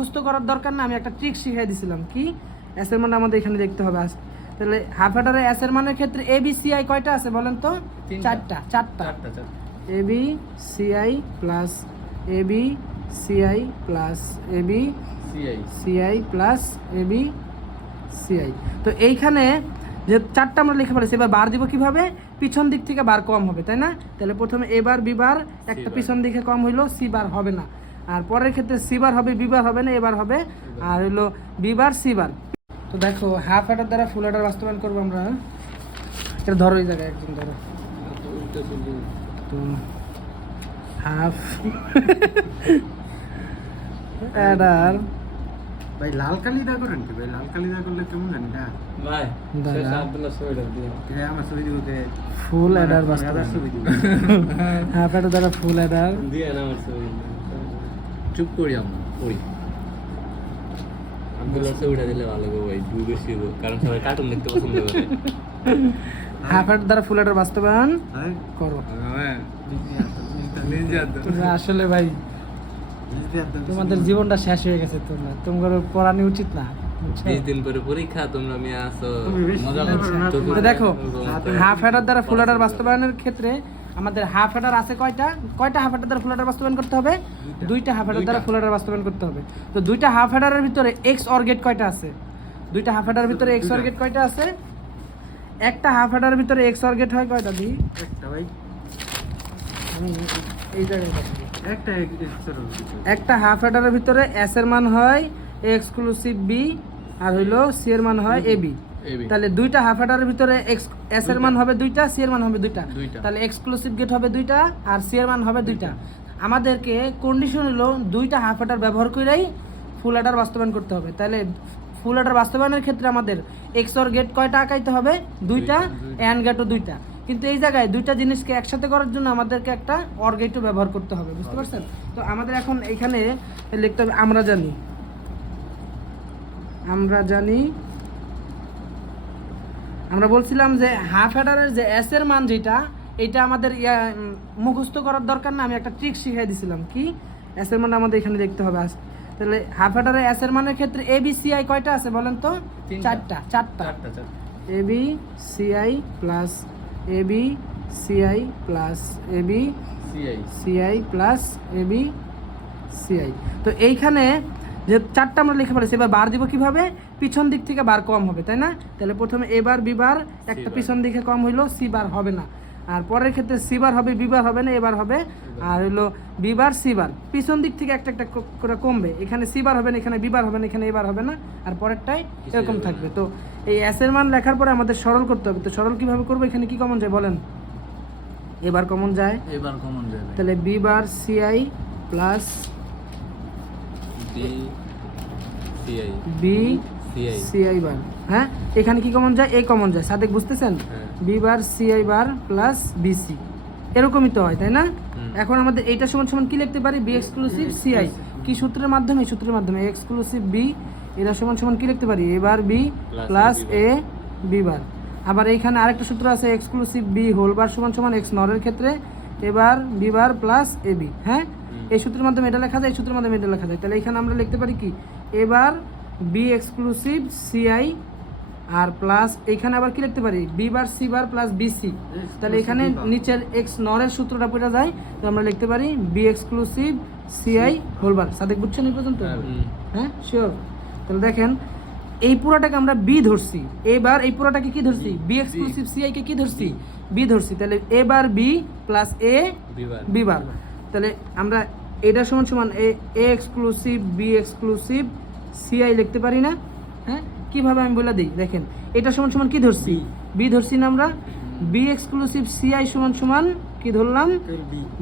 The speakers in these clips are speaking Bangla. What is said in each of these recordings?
মুখস্থ করার দরকার না, আমি একটা ট্রিক শিখিয়ে দিছিলাম কি এস এর মান আমাদের এখানে দেখতে হবে। তাহলে হাফ অ্যাডারে এস এর মানের ক্ষেত্রে এ বি সি আই কয়টা আছে বলেন তো? চারটা। A B C I plus A B C I plus A B C I plus A B C I. তো এইখানে যে চারটা আমরা লিখে পারছি, এবার বার দিব কিভাবে? পিছন দিক থেকে বার কম হবে, তাই না? তাহলে প্রথমে এ বার বি বার, একটা পিছন দিকে কম হইলো, সি বার হবে না। আর পরের ক্ষেত্রে সি বার হবে, বি বার হবে না, এবার হবে আর হইলো বি বার সি বার। তো দেখো হাফ অ্যাডার দ্বারা ফুল অ্যাডার বাস্তবায়ন করবো আমরা। এটা ধরো এই জায়গায় একজন ধরো। তো হাফ অ্যাডার ভাই লাল কালি দা করেন কি ভাই? লাল কালি দা করলে কেমন জানি না ভাই শেষ আব্দুল্লাহ ছবিটা দিও কে আমার ছবি দিতে ফুল অ্যাডার বাস্তবায়ন ছবি দিব হাফ অ্যাডার দ্বারা ফুল অ্যাডার দিয়ে না আমার ছবি চুপ করি আমরা ওই আব্দুল্লাহ ছবিটা দিলে ভালো গো ভাই, দুই বেশি গো, কারণ সবাই কার্টুন দেখতে পছন্দ করে। হাফ অ্যাডার দ্বারা ফুল অ্যাডার বাস্তবায়ন হ্যাঁ করো। হ্যাঁ নির্যাত আসলে ভাই তোমাদের জীবনটা শেষ হয়ে গেছে, তোমার পড়ানো উচিত না। 20 দিন পরে পরীক্ষা, তোমরা আমি আসো তুমি বেশি মজা চিন্তা করো না। করছো। তো দেখো হাফ অ্যাডার দ্বারা ফুল অ্যাডার বাস্তবায়নের ক্ষেত্রে আমাদের হাফ অ্যাডার আছে কয়টা হাফ অ্যাডার দ্বারা ফুল অ্যাডার বাস্তবায়ন করতে হবে? দুইটা হাফ অ্যাডার দ্বারা ফুল অ্যাডার বাস্তবায়ন করতে হবে। তো দুইটা হাফ অ্যাডারের ভিতরে এক্স অর গেট কয়টা আছে? দুইটা হাফ অ্যাডারের ভিতরে এক্স অর গেট কয়টা আছে? একটা হাফ অ্যাডারের ভিতরে এক্স অর গেট হয় কয়টা? দি একটা ভাই আমি এই জায়গায় দেখি। একটা একটা হাফ অ্যাডারের ভিতরে এস এর মান হয় এক্সক্লুসিভ বি আর হইলো সি এর মান হয় এ বি। তাহলে দুইটা হাফ অ্যাডারের ভিতরে এস এর মান হবে দুইটা, সি এর মান হবে দুইটা। তাহলে এক্সক্লুসিভ গেট হবে দুইটা আর সি এর মান হবে দুইটা। আমাদেরকে কন্ডিশন হলো দুইটা হাফ অ্যাডার ব্যবহার করেই ফুল অ্যাডার বাস্তবায়ন করতে হবে। তাহলে ফুল অ্যাডার বাস্তবায়নের ক্ষেত্রে আমাদের এক্স অর গেট কয়টা আঁকাইতে হবে? দুইটা, অ্যান্ড গেটও দুইটা। কিন্তু এই জায়গায় দুইটা জিনিসকে একসাথে করার জন্য আমাদেরকে একটা অর গেটও ব্যবহার করতে হবে, বুঝতে পারছেন? তো আমাদের এখন এখানে লিখতে হবে আমরা জানি আমরা বলছিলাম যে হাফ অ্যাডারের যে এস এর মান যেটা, এটা আমাদের মুখস্থ করার দরকার না, আমি একটা ট্রিক শিখিয়ে দিছিলাম কি এস এর মান আমাদের এখানে দেখতে হবে। তাহলে হাফ অ্যাডারের এস এর মানের ক্ষেত্রে এ বি সি আই কয়টা আছে বলেন তো? চারটা। A B C I plus A B C I plus A B C I plus A B C I. তো এইখানে যে চারটা আমরা লিখে পারছি, এবার বার দিব কিভাবে? পিছন দিক থেকে বার কম হবে, তাই না? তাহলে প্রথমে এ বার বি বার, একটা পিছন দিকে কম হইলো, সি বার হবে না। আর পরের ক্ষেত্রে সি বার হবে, বি বার হবে না, এবার হবে আর হইলো বি বার সি বার। পিছন দিক থেকে একটা একটা করে কমবে, এখানে সি বার হবে না, এখানে বি বার হবে না, এখানে এ বার হবে না, আর পরেরটাই এরকম থাকবে। তো এই এস এর মান লেখার পরে আমাদের সরল করতে হবে। তো সরল কিভাবে করবো? এখানে কি কমন যায় বলেন? এবার কমন যায়, তাহলে B bar C I plus B C I bar. হ্যাঁ, এখানে কি কমন যায়? এ কমন যায়, সাদেক বুঝতেছেন? B bar C I bar plus BC, এরকমই তো হয়, তাই না? এখন আমাদের এইটা সমান সমান কি লিখতে পারি? B exclusive C I. কি সূত্রের মাধ্যমে? সূত্রের মাধ্যমে এক্সক্লুসিভ বি, এটা সমান সমান কি লিখতে পারি? এ বার বি প্লাস এ বি বার। আবার এইখানে আরেকটা সূত্র আছে এক্সক্লুসিভ বি হোল বার সমান সমান এক্স নরের ক্ষেত্রে এবার B bar plus A B. হ্যাঁ, এই সূত্রের মাধ্যমে এটা লেখা যায়, এই সূত্রের মাধ্যমে এটা লেখা যায়। তাহলে এখানে আমরা লিখতে পারি কি? এবার বি এক্সক্লুসিভ সি আই আর প্লাস এখানে আবার কি লিখতে পারি? B bar C bar plus BC. তাহলে এখানে নিচের এক্স নরের সূত্রটা পড়ে যায়, তো আমরা লিখতে পারি B exclusive C I whole bar. Sadek বুঝছেন এই পর্যন্ত? হ্যাঁ, শিওর? তাহলে দেখেন এই পুরোটাকে আমরা বি ধরছি, এবার এই পুরোটাকে কি ধরছি? বি এক্সক্লুসিভ সি আই কে কি ধরছি? বি ধরছি। তাহলে এবার B plus A B bar. তাহলে আমরা এটা সমান সমান A exclusive B exclusive C I লিখতে পারি না? হ্যাঁ, কিভাবে আমি বলে দিই দেখেন। এটা সমান সমান কি ধরছি? বি ধরছি না আমরা? বি এক্সক্লুসিভ সি আই সমান সমান কি ধরলাম?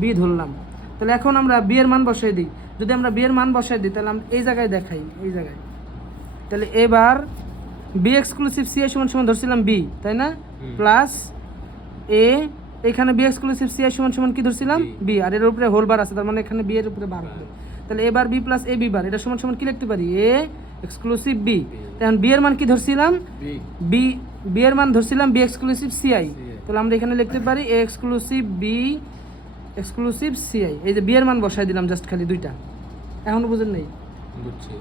বি ধরলাম। তাহলে এখন আমরা বি এর মান বসাই দিই। যদি আমরা বি এর মান বসাই দিই তাহলে আমরা এই জায়গায় দেখাই, এই জায়গায়। তাহলে এবার বি এক্সক্লুসিভ সি আই সমান সমান ধরছিলাম বি, তাই না? প্লাস এ, এখানে বি এক্সক্লুসিভ সি আই সমান সমান কি ধরছিলাম? বি, আর এর উপরে হোল বার আছে, তার মানে এখানে বি এর উপরে বার হবে। তাহলে এবার B plus A B bar, এটা সমান সমান কি লিখতে পারি? A exclusive B. এখন বি এর মান কি ধরছিলাম? বি এর মান ধরছিলাম বি এক্সক্লুসিভ সি আই। তাহলে আমরা এখানে লিখতে পারি A exclusive B exclusive C I. এই যে বি এর মান বসাই দিলাম জাস্ট খালি দুইটা। এখনো বুঝেন নাই? বুঝছি।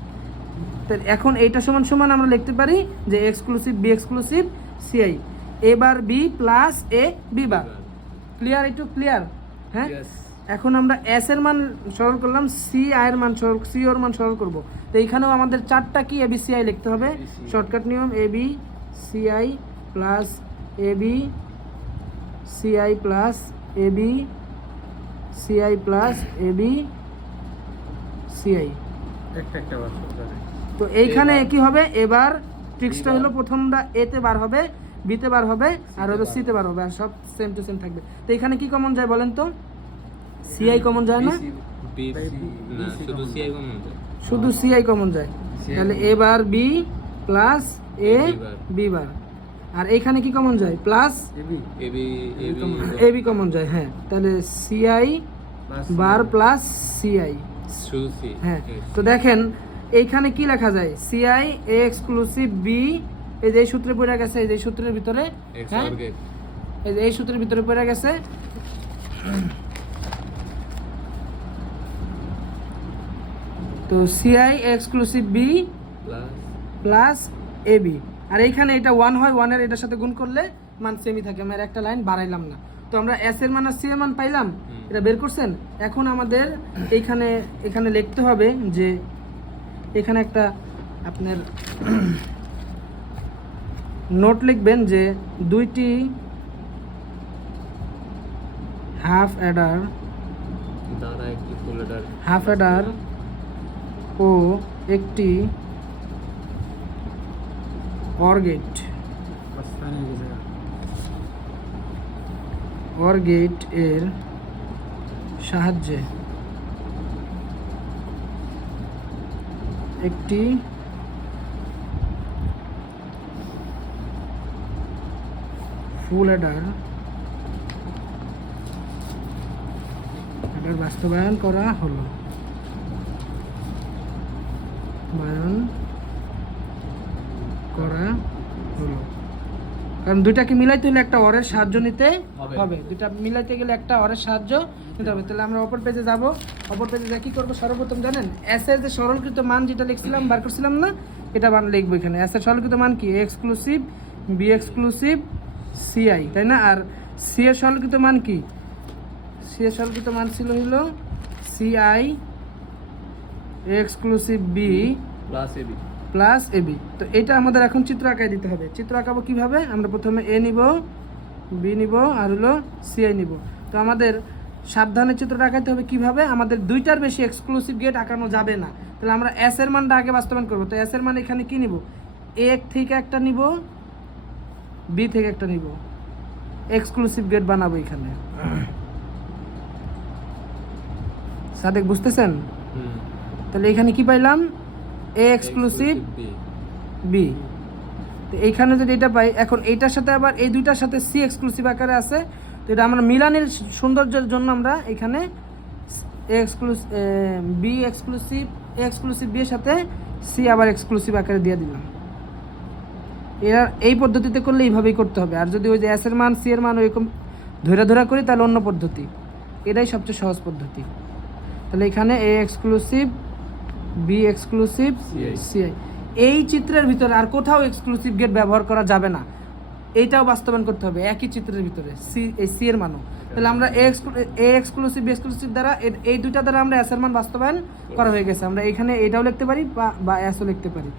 তো এখন এইটা সমান সমান আমরা লিখতে পারি যে exclusive B exclusive CI A bar B plus A B bar. Clear? একটু ক্লিয়ার? হ্যাঁ। Yes. এখন আমরা এস এর মান সরল করলাম, সি আই এর মান সরল, সি ওর মান সরল করব। তো এইখানেও আমাদের চারটা কি এ বি সি আই লিখতে হবে। শর্টকাট নিয়ম A B C I plus A B C I plus A B C I plus A B C I. একটা বার করতে হবে। তো এইখানে কি হবে, এবার ট্রিক্সটা হলো প্রথমটা এ তে বার হবে, বি তে বার হবে, আর হলো সি তে বার হবে, আর সব সেম টু সেম থাকবে। তো এখানে কি কমন যায় বলেন তো? সিআই কমন যায় না? বি না, শুধু সিআই কমন যায়। শুধু সিআই কমন যায়। তাহলে এ বার বি প্লাস এ বি বার। আর এইখানে কি কমন যায়? Plus AB AB AB A B common যায়। হ্যাঁ, তাহলে সিআই বার প্লাস সিআই। শুধু সি। হ্যাঁ, তো দেখেন এইখানে কি লেখা যায়? সিআই এ এক্সক্লুসিভ বি, এই যে এই সূত্রে পড়ে গেছে, এই যে এই সূত্রের ভিতরে, এক্স হ্যাঁ, অর গেট। এই যে এই সূত্রের ভিতরে পড়ে গেছে। তো CI exclusive B plus plus A B, আর এইখানে এটা 1 হয়, 1 এর এটার সাথে গুণ করলে মান সেমই থাকে। আমরা একটা লাইন বাড়াইলাম না। তো আমরা এস এর মান আর সি এর মান পাইলাম, এটা বের করছেন। এখন আমাদের এখানে লিখতে হবে যে এখানে একটা আপনার নোট লিখবেন যে দুইটি হাফ অ্যাডার দ্বারা একটি ফুল অ্যাডার, হাফ অ্যাডার ও একটি অর গেট, পাঁচখানে গেছে। অর গেট এর সাহায্যে একটি ফুল অ্যাডার বাস্তবায়ন করা হলো। কারণ দুইটাকে মিলাইতে হলে একটা অরের সাহায্য নিতে হবে। দুইটা মিলাইতে গেলে একটা অরের সাহায্য নিতে হবে। তাহলে আমরা অপর পেজে যাব। অপর পেজে যা কি করবো, সর্বপ্রথম জানেন এস এর যে সরলকৃত মান যেটা লিখছিলাম, বার করছিলাম না, এটা মান লিখবো এখানে। এস এর সরলকৃত মান কি? এক্সক্লুসিভ বি এক্সক্লুসিভ সিআই, তাই না? আর সি এর সরলকৃত মান কি? সি এর সরলকৃত মান ছিল হলো CI exclusive B plus AB plus AB. তো এটা আমাদের এখন চিত্র আঁকায় দিতে হবে। চিত্র আঁকাবো কিভাবে? আমরা প্রথমে এ নিব, বি নিব, আর হলো সিআই নিব। তো আমাদের সাবধানে চিত্রটা আঁকাইতে হবে কিভাবে? আমাদের দুইটার বেশি এক্সক্লুসিভ গেট আঁকানো যাবে না। তাহলে আমরা এস এর মানটা আগে বাস্তবায়ন করবো। তো এস এর মান এখানে কি নিব? এ থেকে একটা নিব, বি থেকে একটা নিব, এক্সক্লুসিভ গেট বানাবো এখানে। সাদেক বুঝতেছেন? তাহলে এখানে কি পাইলাম? A exclusive B. তো এইখানে যদি এটা পাই, এখন এইটার সাথে আবার এই দুইটার সাথে সি এক্সক্লুসিভ আকারে আছে। তো এটা আমরা মিলানের সৌন্দর্যের জন্য আমরা এখানে বি এক্সক্লুসিভ বি এর সাথে সি আবার এক্সক্লুসিভ আকারে দিয়ে দিলাম। এর এই পদ্ধতিতে করলে এইভাবেই করতে হবে। আর যদি ওই যে এস এর মান সি এর মান ওইরকম ধরা করি, তাহলে অন্য পদ্ধতি। এটাই সবচেয়ে সহজ পদ্ধতি। তাহলে এখানে A exclusive B exclusive CI. এই চিত্রের ভিতরে আর কোথাও এক্সক্লুসিভ গেট ব্যবহার করা যাবে না। এইটাও বাস্তবায়ন করতে হবে একই চিত্রের ভিতরে, সি এর মানও। তাহলে আমরা এ এক্সক্লুসিভ বি এক্সক্লুসিভ দ্বারা এই দুইটা দ্বারা আমরা এস এর মান বাস্তবায়ন করা হয়ে গেছে। আমরা এখানে এটাও লিখতে পারি বা এসও লিখতে পারি।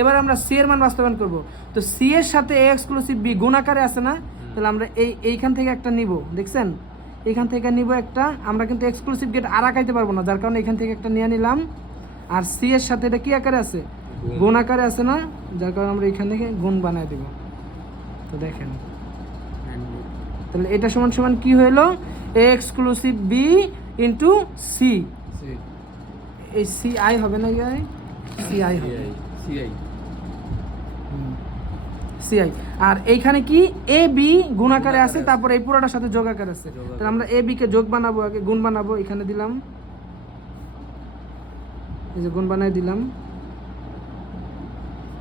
এবার আমরা সি এর মান বাস্তবায়ন করব। তো সি এর সাথে এ এক্সক্লুসিভ বি গুণ আকারে আছে না? তাহলে আমরা এইখান থেকে একটা নিব, দেখছেন? এখান থেকে নিব একটা। আমরা কিন্তু এক্সক্লুসিভ গেট আর আঁকাইতে পারবো না, যার কারণে এখান থেকে একটা নিয়ে নিলাম। আর সি এর সাথে এটা কি আকারে আছে? গুণ আকারে আছে না? যার কারণে আমরা এখান থেকে গুণ বানায় দেব। তো দেখেন, তাহলে এটা সমান সমান কি হলো? A exclusive B into C. এই সি আই হবে না? সি আই হবে, সিআই। আর এইখানে কি? এ বি গুণ আকারে আছে, তারপর এই পুরোটার সাথে যোগ আকারে আছে। তাহলে আমরা এ বি কে যোগ বানাবো, আগে গুণ বানাবো। এখানে দিলাম, এই যে গুণ বানাই দিলাম।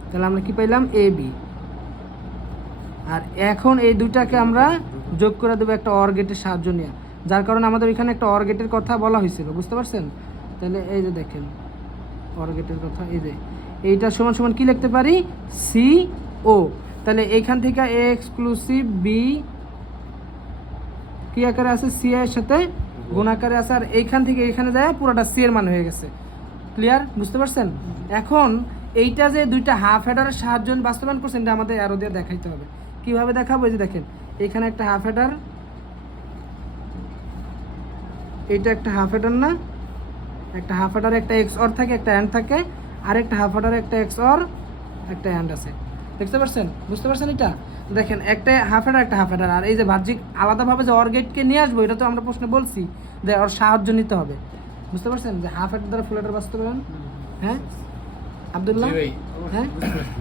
তাহলে আমরা কি পাইলাম? এ বি। আর এখন এই দুইটাকে আমরা যোগ করে দেবো একটা অর গেটের সাহায্য নিয়ে, যার কারণে আমাদের এখানে একটা অর গেটের কথা বলা হয়েছিল, বুঝতে পারছেন? তাহলে এই যে দেখেন, অর গেটের কথা এই যে এইটা সমান সমান কি লিখতে পারি সি ও। তাহলে এইখান থেকে এ এক্সক্লুসিভ বি কি আকারে আছে সি এর সাথে গুণ আকারে আছে, আর এইখান থেকে এখানে যায় পুরোটা সি এর মান হয়ে গেছে। ক্লিয়ার, বুঝতে পারছেন? এখন এইটা যে দুইটা হাফ হেডারের সাহায্যে বাস্তবায়ন করছেন এটা আমাদের অ্যারো দিয়ে দেখাইতে হবে। কিভাবে দেখাবো? এই যে দেখেন এখানে একটা হাফ হেডার, এইটা একটা হাফ হেডার না, একটা হাফ হেডারে একটা এক্স অর থাকে, একটা অ্যান্ড থাকে, আর একটা হাফ হেডারে একটা এক্স অর একটা অ্যান্ড আছে। দেখতে পাচ্ছেন, বুঝতে পারছেন? এটা দেখেন একটা হাফ হেডার একটা হাফ হেডার, আর এই যে বাহ্যিক আলাদাভাবে যে অর গেটকে নিয়ে আসবো এটা তো আমরা প্রশ্নে বলছি যে ওর সাহায্য নিতে হবে। বুঝতে পারছেন যে হাফ হেডার দ্বারা ফুল হেডার বাস্তবায়ন? হ্যাঁ আব্দুল্লাহ, জি ভাই। হ্যাঁ বুঝতে পারছি।